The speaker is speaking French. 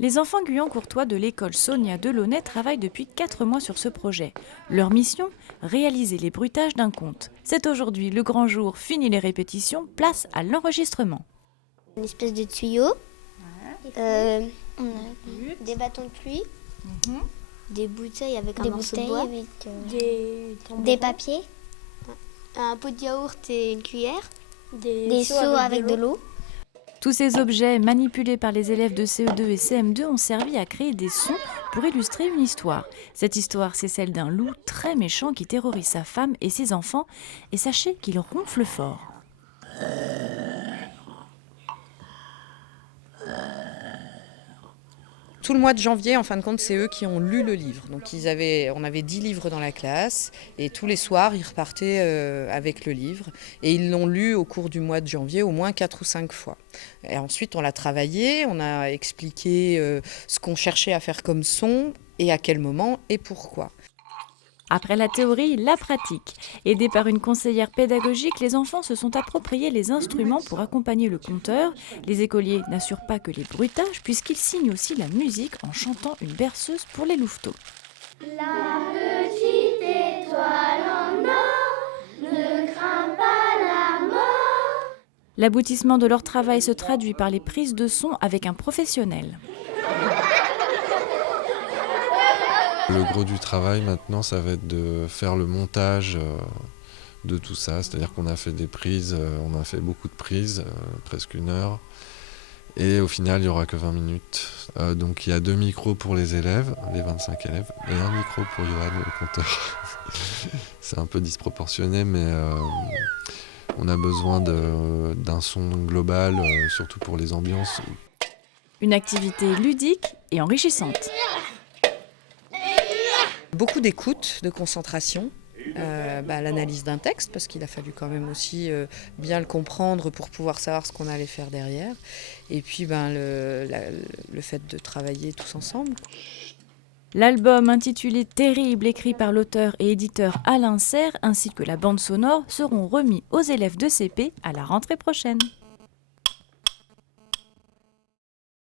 Les enfants Guyan-Courtois de l'école Sonia Delaunay travaillent depuis 4 mois sur ce projet. Leur mission, réaliser les bruitages d'un conte. C'est aujourd'hui le grand jour, fini les répétitions, place à l'enregistrement. Une espèce de tuyau, on a des bâtons de pluie, des bouteilles avec un morceau de bois, des papiers, un pot de yaourt et une cuillère, des seaux avec de l'eau. Tous ces objets manipulés par les élèves de CE2 et CM2 ont servi à créer des sons pour illustrer une histoire. Cette histoire, c'est celle d'un loup très méchant qui terrorise sa femme et ses enfants. Et sachez qu'il ronfle fort. Tout le mois de janvier, en fin de compte, c'est eux qui ont lu le livre. Donc on avait 10 livres dans la classe et tous les soirs, ils repartaient avec le livre. Et ils l'ont lu au cours du mois de janvier au moins 4 ou 5 fois. Et ensuite, on l'a travaillé, on a expliqué ce qu'on cherchait à faire comme son et à quel moment et pourquoi. Après la théorie, la pratique. Aidés par une conseillère pédagogique, les enfants se sont appropriés les instruments pour accompagner le conteur. Les écoliers n'assurent pas que les bruitages, puisqu'ils signent aussi la musique en chantant une berceuse pour les louveteaux. La petite étoile en or ne craint pas la mort. L'aboutissement de leur travail se traduit par les prises de son avec un professionnel. Le gros du travail maintenant, ça va être de faire le montage de tout ça. C'est-à-dire qu'on a fait des prises, on a fait beaucoup de prises, presque 1 heure. Et au final, il n'y aura que 20 minutes. Donc il y a 2 micros pour les élèves, les 25 élèves, et 1 micro pour Johan, le conteur. C'est un peu disproportionné, mais on a besoin d'un son global, surtout pour les ambiances. Une activité ludique et enrichissante. Beaucoup d'écoute, de concentration, l'analyse d'un texte, parce qu'il a fallu quand même aussi bien le comprendre pour pouvoir savoir ce qu'on allait faire derrière. Et puis le fait de travailler tous ensemble. L'album intitulé Terrible, écrit par l'auteur et éditeur Alain Serre, ainsi que la bande sonore seront remis aux élèves de CP à la rentrée prochaine.